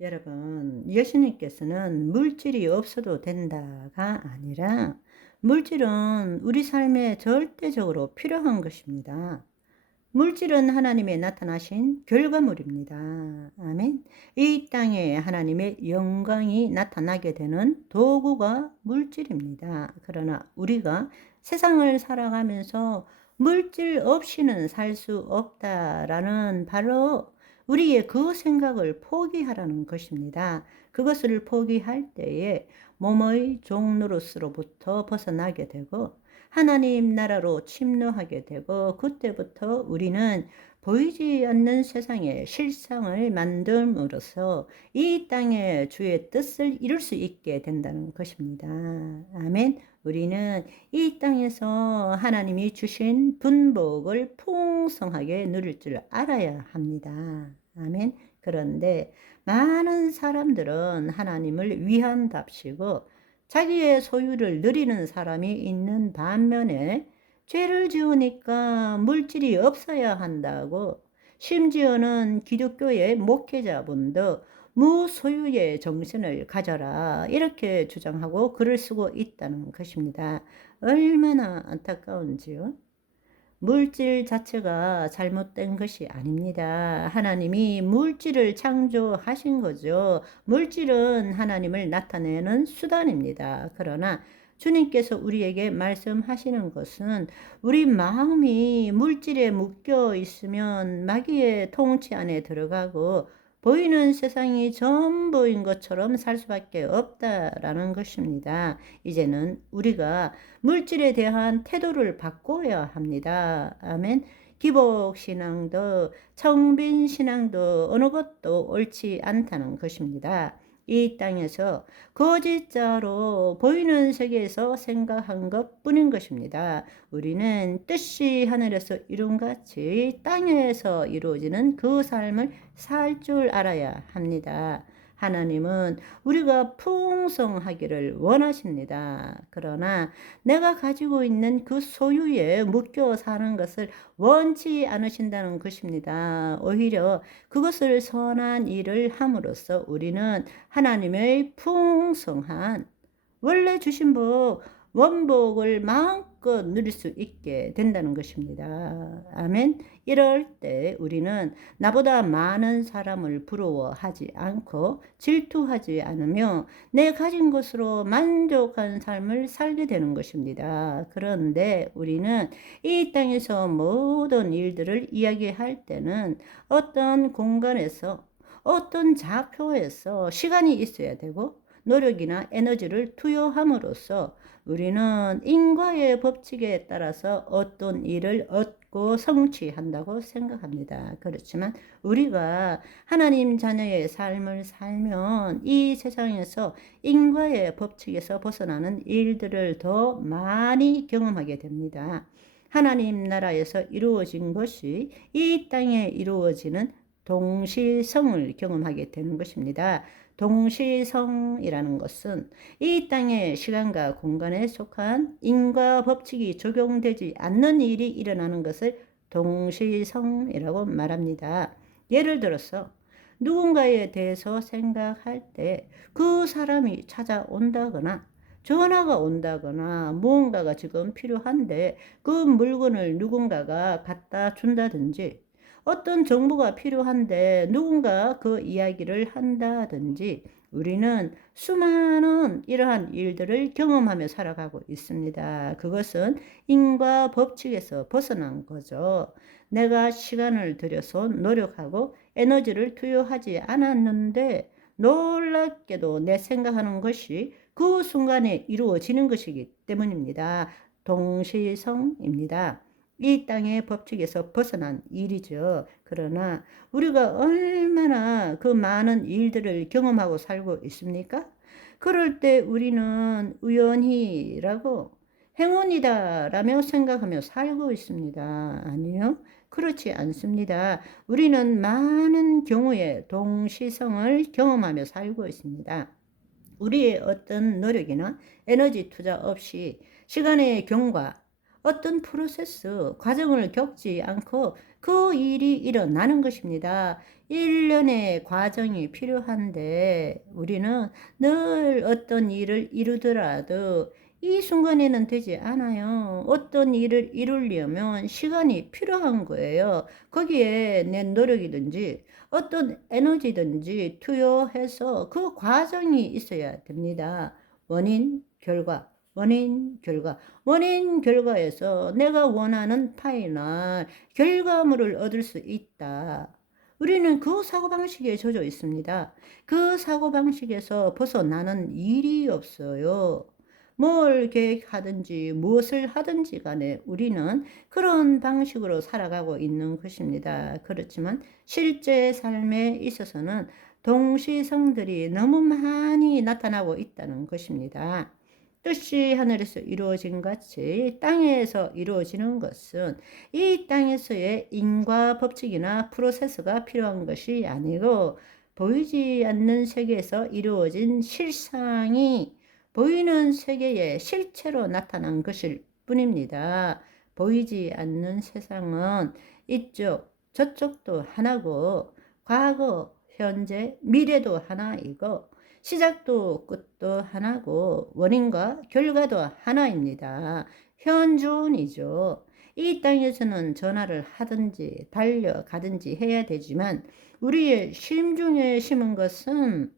여러분, 예수님께서는 물질이 없어도 된다가 아니라 물질은 우리 삶에 절대적으로 필요한 것입니다. 물질은 하나님의 나타나신 결과물입니다. 아멘. 이 땅에 하나님의 영광이 나타나게 되는 도구가 물질입니다. 그러나 우리가 세상을 살아가면서 물질 없이는 살 수 없다라는 바로 우리의 그 생각을 포기하라는 것입니다. 그것을 포기할 때에 몸의 종노릇으로부터 벗어나게 되고 하나님 나라로 침노하게 되고 그때부터 우리는 보이지 않는 세상의 실상을 만듦으로써 이 땅에 주의 뜻을 이룰 수 있게 된다는 것입니다. 아멘. 우리는 이 땅에서 하나님이 주신 분복을 풍성하게 누릴 줄 알아야 합니다. 아멘. 그런데 많은 사람들은 하나님을 위한답시고 자기의 소유를 누리는 사람이 있는 반면에 죄를 지으니까 물질이 없어야 한다고, 심지어는 기독교의 목회자분도 무소유의 정신을 가져라 이렇게 주장하고 글을 쓰고 있다는 것입니다. 얼마나 안타까운지요. 물질 자체가 잘못된 것이 아닙니다. 하나님이 물질을 창조하신 거죠. 물질은 하나님을 나타내는 수단입니다. 그러나 주님께서 우리에게 말씀하시는 것은 우리 마음이 물질에 묶여 있으면 마귀의 통치 안에 들어가고 보이는 세상이 전부인 것처럼 살 수밖에 없다라는 것입니다. 이제는 우리가 물질에 대한 태도를 바꿔야 합니다. 아멘. 기복신앙도 청빈신앙도 어느 것도 옳지 않다는 것입니다. 이 땅에서 거짓자로 보이는 세계에서 생각한 것 뿐인 것입니다. 우리는 뜻이 하늘에서 이룬같이 땅에서 이루어지는 그 삶을 살 줄 알아야 합니다. 하나님은 우리가 풍성하기를 원하십니다. 그러나 내가 가지고 있는 그 소유에 묶여 사는 것을 원치 않으신다는 것입니다. 오히려 그것을 선한 일을 함으로써 우리는 하나님의 풍성한 원래 주신 복, 원복을 마음껏 누릴 수 있게 된다는 것입니다. 아멘. 이럴 때 우리는 나보다 많은 사람을 부러워하지 않고 질투하지 않으며 내 가진 것으로 만족한 삶을 살게 되는 것입니다. 그런데 우리는 이 땅에서 모든 일들을 이야기할 때는 어떤 공간에서 어떤 좌표에서 시간이 있어야 되고 노력이나 에너지를 투여함으로써 우리는 인과의 법칙에 따라서 어떤 일을 얻고 성취한다고 생각합니다. 그렇지만 우리가 하나님 자녀의 삶을 살면 이 세상에서 인과의 법칙에서 벗어나는 일들을 더 많이 경험하게 됩니다. 하나님 나라에서 이루어진 것이 이 땅에 이루어지는 동시성을 경험하게 되는 것입니다. 동시성이라는 것은 이 땅의 시간과 공간에 속한 인과 법칙이 적용되지 않는 일이 일어나는 것을 동시성이라고 말합니다. 예를 들어서 누군가에 대해서 생각할 때 그 사람이 찾아온다거나 전화가 온다거나 무언가가 지금 필요한데 그 물건을 누군가가 갖다 준다든지 어떤 정보가 필요한데 누군가 그 이야기를 한다든지 우리는 수많은 이러한 일들을 경험하며 살아가고 있습니다. 그것은 인과 법칙에서 벗어난 거죠. 내가 시간을 들여서 노력하고 에너지를 투여하지 않았는데 놀랍게도 내 생각하는 것이 그 순간에 이루어지는 것이기 때문입니다. 동시성입니다. 이 땅의 법칙에서 벗어난 일이죠. 그러나 우리가 얼마나 그 많은 일들을 경험하고 살고 있습니까? 그럴 때 우리는 우연히라고 행운이다라며 생각하며 살고 있습니다. 아니요. 그렇지 않습니다. 우리는 많은 경우에 동시성을 경험하며 살고 있습니다. 우리의 어떤 노력이나 에너지 투자 없이 시간의 경과, 어떤 프로세스, 과정을 겪지 않고 그 일이 일어나는 것입니다. 일련의 과정이 필요한데 우리는 늘 어떤 일을 이루더라도 이 순간에는 되지 않아요. 어떤 일을 이루려면 시간이 필요한 거예요. 거기에 내 노력이든지 어떤 에너지든지 투여해서 그 과정이 있어야 됩니다. 원인, 결과, 원인, 결과. 원인, 결과에서 내가 원하는 파이널 결과물을 얻을 수 있다. 우리는 그 사고방식에 젖어 있습니다. 그 사고방식에서 벗어나는 일이 없어요. 뭘 계획하든지 무엇을 하든지 간에 우리는 그런 방식으로 살아가고 있는 것입니다. 그렇지만 실제 삶에 있어서는 동시성들이 너무 많이 나타나고 있다는 것입니다. 뜻이 하늘에서 이루어진 같이 땅에서 이루어지는 것은 이 땅에서의 인과 법칙이나 프로세스가 필요한 것이 아니고 보이지 않는 세계에서 이루어진 실상이 보이는 세계의 실체로 나타난 것일 뿐입니다. 보이지 않는 세상은 이쪽, 저쪽도 하나고 과거, 현재, 미래도 하나이고 시작도 끝도 하나고 원인과 결과도 하나입니다. 현존이죠. 이 땅에서는 전화를 하든지 달려가든지 해야 되지만 우리의 심중에 심은 것은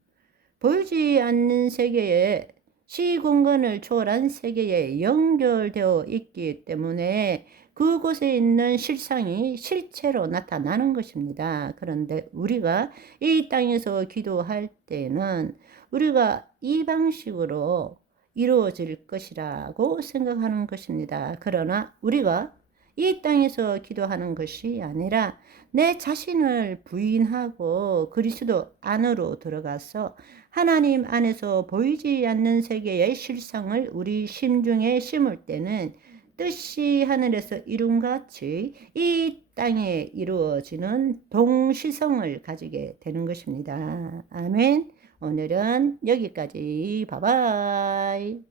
보이지 않는 세계에 시공간을 초월한 세계에 연결되어 있기 때문에 그곳에 있는 실상이 실체로 나타나는 것입니다. 그런데 우리가 이 땅에서 기도할 때는 우리가 이 방식으로 이루어질 것이라고 생각하는 것입니다. 그러나 우리가 이 땅에서 기도하는 것이 아니라 내 자신을 부인하고 그리스도 안으로 들어가서 하나님 안에서 보이지 않는 세계의 실상을 우리 심중에 심을 때는 뜻이 하늘에서 이룬같이 이 땅에 이루어지는 동시성을 가지게 되는 것입니다. 아멘. 오늘은 여기까지. 바이바이.